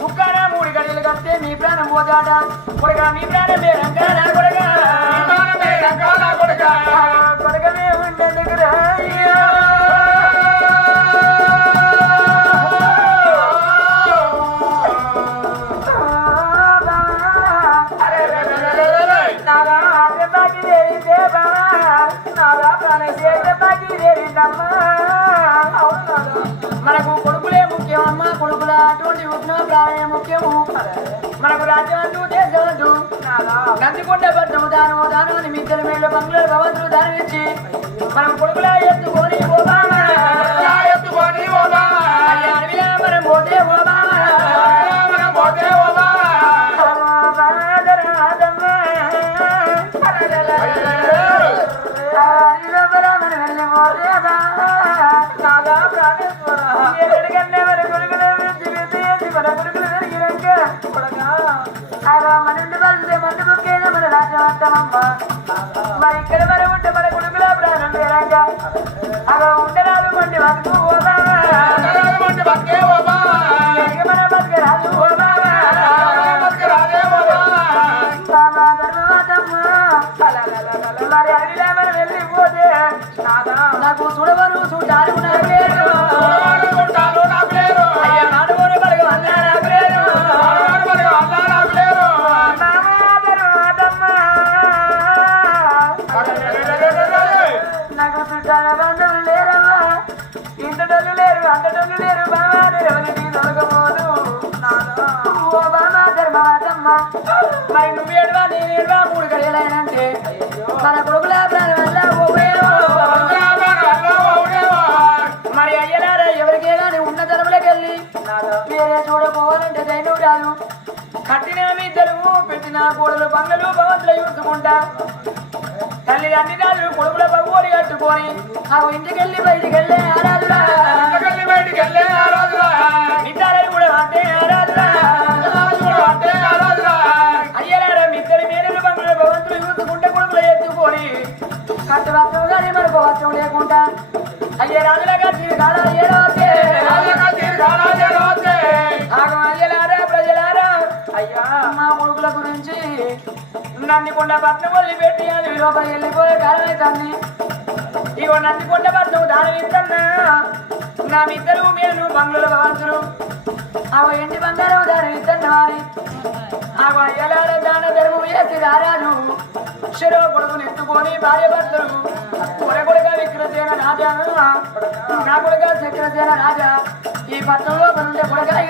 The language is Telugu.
ముక్కన మూడు గడియలు కడితే మీ ప్రాణం పోతాడ కొడగా మీ ప్రాణమే రంగాల కొడగా కొడగమే ఉండే దగ్గర మనకు కొడుకులే ముఖ్యం అమ్మ కొడుకుల అటువంటి ఉద్యోగ ప్రాణమే ముఖ్యము మనకు రాజ్యవంతు దేశవంతు నందికొండ పట్టము దానము దానమని మిద్దెల మేళ్ళ బంగ్లాల భవంతులు దానం ఇచ్చి మనం కొడుకుల ఎత్తుకొని మనం పోతే మరి ఇక్కడ మరి ఉంటే మన కొడుకుల ప్రాణం వేరంగా అలా ఉండరాదు మండి బతుకు మన బతికే రాదు మరి అడిగినా మనం వెళ్ళిపోతే నాకు చూడవరు చూడాలి నాకు లేదు అయ్యా నాడుకోని పడగ అన్నా నాకు లేదు నాకు చుట్టాల బంధువులు లేరమ్మా ఇంతటోళ్ళు లేరు అంతటోళ్ళు లేరు బాబా ఎవరికి దొరకపోదు ఓ బాబా ధర్మవాదమ్మ మరి నువ్వు ఏడువా నేను ఏడువా మూడు గడియలైనంటే మన కొడుకుల ప్రాణం వల్ల మరి అయ్యలారా ఎవరికే గాని ఉన్న ధర్మలోకి వెళ్ళి వేరే చూడపోవాలంటే దైనం రాదు కట్టిన ఇద్దరు పెట్టిన కోడలు బంగ్లలు భవంతులు చూసుకుంటా తల్లిదండ్రులు కొడుకుల బొగోడి కట్టుకొని ఆ ఇంటికెళ్ళి బయటికి వెళ్ళే ఆరాధురా మిత్రాలు కూడా అంటే ఆరాధురా అయ్యలారా మిద్దరి మేడలు బంగ్లల భవంతులు చూసుకుంటే కొడుకులు ఎత్తుకొని కట్టు వస్త్రం కానీ మనకు వస్త్రం లేకుండా అయ్యే రాజులగా తీరుగాలా అయ్యలారా ప్రజలారా అయ్యా మా కొడుకుల గురించి నందికొండ పట్నం వదిలిపెట్టి అది లోపల వెళ్ళిపోయే కాలం అవుతుంది ఇగో నందికొండ పట్నం దాని ఇద్దన్నా నా ఇద్దరు మీరు బంగ్లాల భవంతులు అవి ఇంటి బంగారం దాని ఇద్దన్నా వారి అవి అయ్యలార దాన ధర్మం వేసి రారాను శరో కొడుకుని ఎత్తుకొని భార్య భర్తలు కొడగొడగ విక్రసేన రాజా నా కొడుక చక్రసేన రాజా ఈ పట్నంలో కొనుండే కొడగా